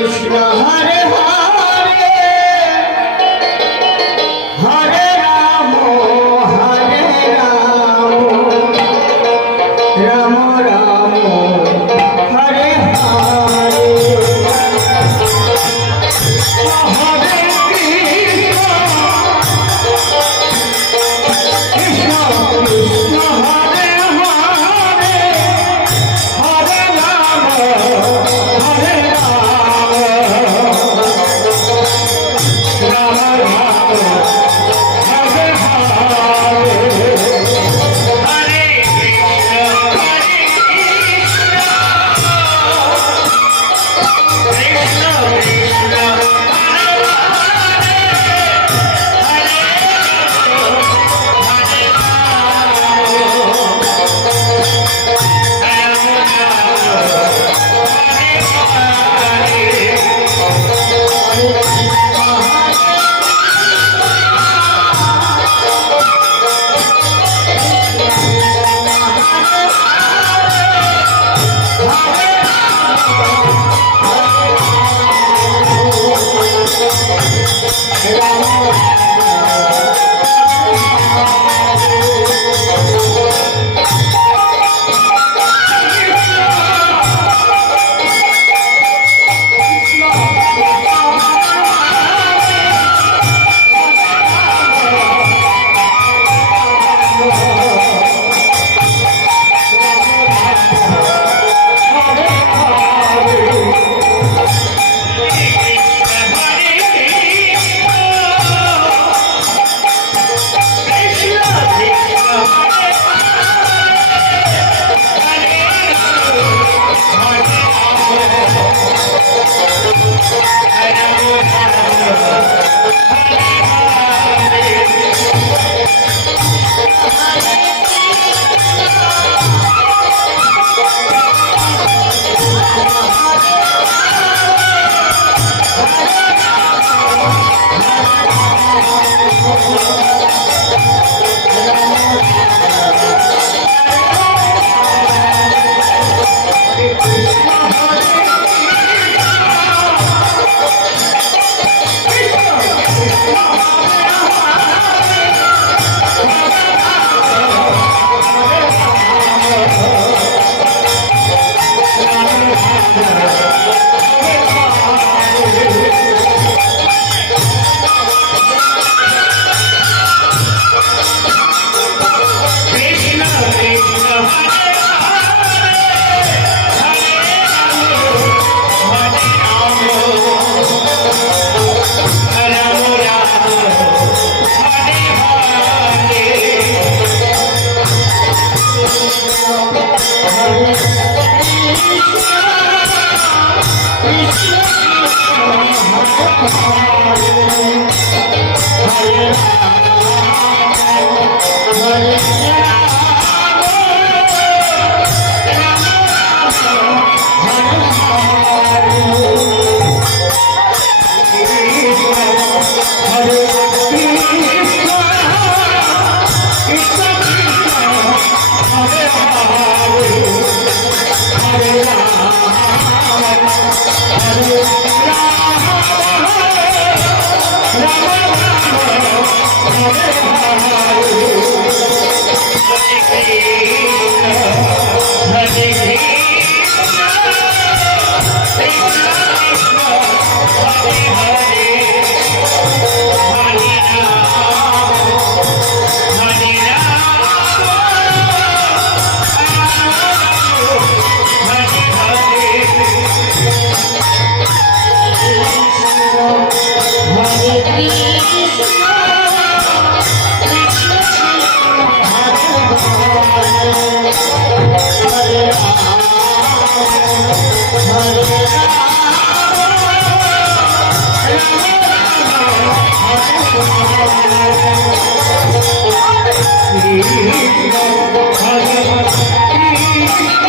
Krishna. Yeah. Thank you.